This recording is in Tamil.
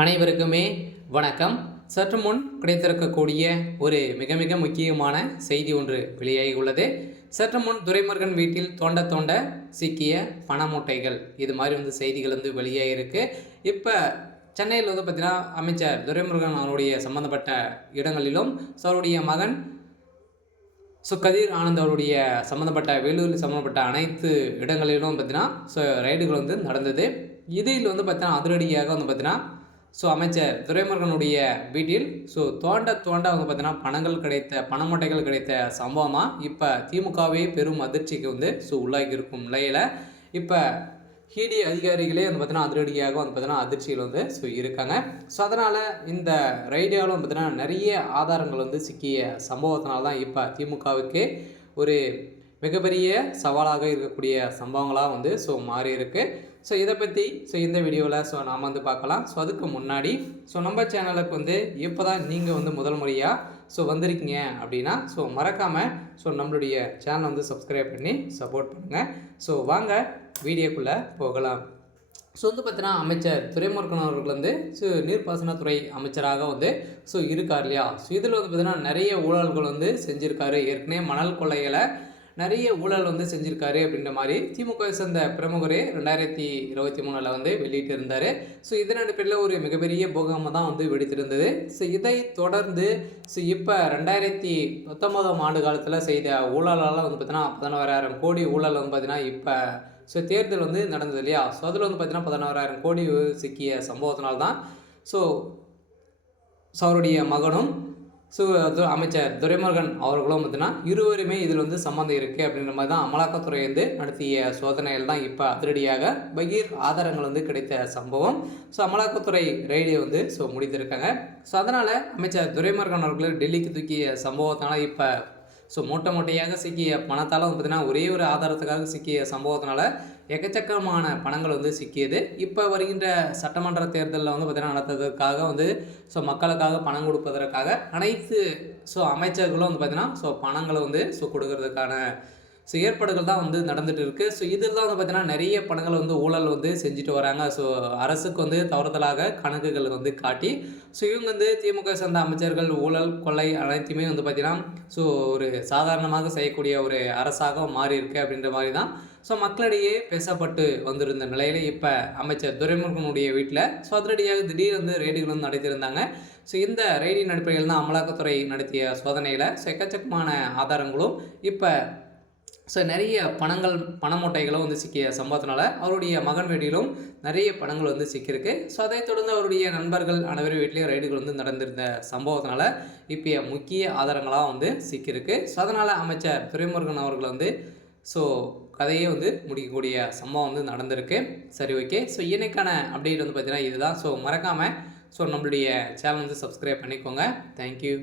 அனைவருக்குமே வணக்கம். சற்று முன் கிடைத்திருக்கக்கூடிய ஒரு மிக மிக முக்கியமான செய்தி ஒன்று வெளியாகி உள்ளது. சற்று முன் துரைமுருகன் வீட்டில் தோண்ட தோண்ட சிக்கிய பண மூட்டைகள், இது மாதிரி செய்திகள் வெளியாகிருக்கு. இப்போ சென்னையில் பார்த்தீங்கன்னா அமைச்சர் துரைமுருகன் அவருடைய சம்பந்தப்பட்ட இடங்களிலும் அவருடைய மகன் கதிர் ஆனந்த் அவருடைய சம்மந்தப்பட்ட வேலூரில் சம்மந்தப்பட்ட அனைத்து இடங்களிலும் பார்த்தீங்கன்னா ரைடுகள் நடந்தது. இதில் பார்த்தீங்கன்னா அதிரடியாக பார்த்தீங்கன்னா அமைச்சர் துரைமுருகனுடைய வீட்டில் தோண்ட தோண்ட பார்த்தீங்கன்னா பண மூட்டைகள் கிடைத்த சம்பவம் தான் இப்போ திமுகவே பெரும் அதிர்ச்சிக்கு உள்ளாகி இருக்கும் நிலையில் இப்போ ஹிடி அதிகாரிகளே பார்த்தீங்கன்னா அதிரடியாக பார்த்தீங்கன்னா அதிர்ச்சியில் இருக்காங்க. அதனால் இந்த ரைடியாலும் பார்த்தீங்கன்னா நிறைய ஆதாரங்கள் சிக்கிய சம்பவத்தினால தான் இப்போ திமுகவுக்கு ஒரு மிகப்பெரிய சவாலாக இருக்கக்கூடிய சம்பவங்களாக மாறி இருக்கு. இதை பற்றி இந்த வீடியோவில் நாம் பார்க்கலாம். அதுக்கு முன்னாடி நம்ம சேனலுக்கு இப்போ தான் நீங்கள் முதல் முறையாக வந்திருக்கீங்க அப்படின்னா மறக்காமல் நம்மளுடைய சேனலை சப்ஸ்கிரைப் பண்ணி சப்போர்ட் பண்ணுங்கள். வாங்க வீடியோக்குள்ளே போகலாம். பார்த்தீங்கன்னா அமைச்சர் துரைமுருகன் அவர்கள் நீர்ப்பாசனத்துறை அமைச்சராக இருக்கார் இல்லையா. இதில் பார்த்தீங்கன்னா நிறைய ஊழல்கள் செஞ்சுருக்காரு. ஏற்கனவே மணல் கொள்ளைகளை நிறைய ஊழல் செஞ்சுருக்காரு அப்படின்ற மாதிரி திமுக சேர்ந்த பிரமுகரே 2023 வெளியிட்டு இருந்தார். இதன் அடிப்படையில் ஒரு மிகப்பெரிய பூகம்பம் தான் வெடித்திருந்தது. இதை தொடர்ந்து இப்போ 2019 ஆண்டு காலத்தில் செய்த ஊழலால் பார்த்தீங்கன்னா 16,000 கோடி ஊழல் பார்த்தீங்கன்னா இப்போ தேர்தல் நடந்தது இல்லையா. அதில் பார்த்தீங்கன்னா 16,000 கோடி சிக்கிய சம்பவத்தினால்தான் அவருடைய மகனும் அமைச்சர் துரைமுருகன் அவர்களும் பார்த்தீங்கன்னா இருவருமே இதில் சம்மந்தம் இருக்குது அப்படின்ற மாதிரி தான் அமலாக்கத்துறை நடத்திய சோதனையில் தான் இப்போ அதிரடியாக பகீர் ஆதாரங்கள் கிடைத்த சம்பவம். அமலாக்கத்துறை ரெய்டை முடித்திருக்காங்க. அதனால் அமைச்சர் துரைமுருகன் அவர்கள் டெல்லிக்கு தூக்கிய சம்பவத்தினால இப்போ மூட்டை மூட்டையாக சிக்கிய பணத்தால் பார்த்தீங்கன்னா ஒரே ஒரு ஆதாரத்துக்காக சிக்கிய சம்பவத்தினால எக்கச்சக்கமான பணங்கள் சிக்கியது. இப்போ வருகின்ற சட்டமன்ற தேர்தலில் பார்த்தீங்கன்னா நடத்துறதுக்காக மக்களுக்காக பணம் கொடுப்பதற்காக அனைத்து அமைச்சர்களும் பார்த்தீங்கன்னா பணங்களை கொடுக்கறதுக்கான ஏற்பாடுகள் தான் நடந்துகிட்டு இருக்குது. இதில் தான் பார்த்தீங்கன்னா நிறைய பணங்கள் ஊழல் செஞ்சுட்டு வராங்க. அரசுக்கு தவறுதலாக கணக்குகள் காட்டி இவங்க திமுக சேர்ந்த அமைச்சர்கள் ஊழல் கொள்ளை அனைத்துமே பார்த்தீங்கன்னா ஒரு சாதாரணமாக செய்யக்கூடிய ஒரு அரசாக மாறி இருக்கு அப்படின்ற மாதிரி தான் மக்களிடையே பேசப்பட்டு வந்திருந்த நிலையில் இப்போ அமைச்சர் துரைமுருகனுடைய வீட்டில் அதிரடியாக திடீர் ரெய்டுகள் நடத்தியிருந்தாங்க. இந்த ரெய்டின் அடிப்படையில் தான் அமலாக்கத்துறை நடத்திய சோதனையில் எக்கச்சக்கமான ஆதாரங்களும் இப்போ நிறைய பண மூட்டைகளும் சிக்கிய சம்பவத்தினால அவருடைய மகன் வீட்டிலும் நிறைய பணங்கள் சிக்கியிருக்கு. அதை தொடர்ந்து அவருடைய நண்பர்கள் அனைவரும் வீட்லேயும் ரைடுகள் நடந்திருந்த சம்பவத்தினால இப்போ முக்கிய ஆதாரங்களாக சிக்கியிருக்கு. அதனால் அமைச்சர் துரைமுருகன் அவர்கள் கதையே முடிக்கக்கூடிய சம்பவம் நடந்திருக்கு. சரி, ஓகே. இன்னைக்கான அப்டேட் பார்த்தீங்கன்னா இதுதான். மறக்காமல் நம்மளுடைய சேனல் சப்ஸ்கிரைப் பண்ணிக்கோங்க. தேங்க்யூ.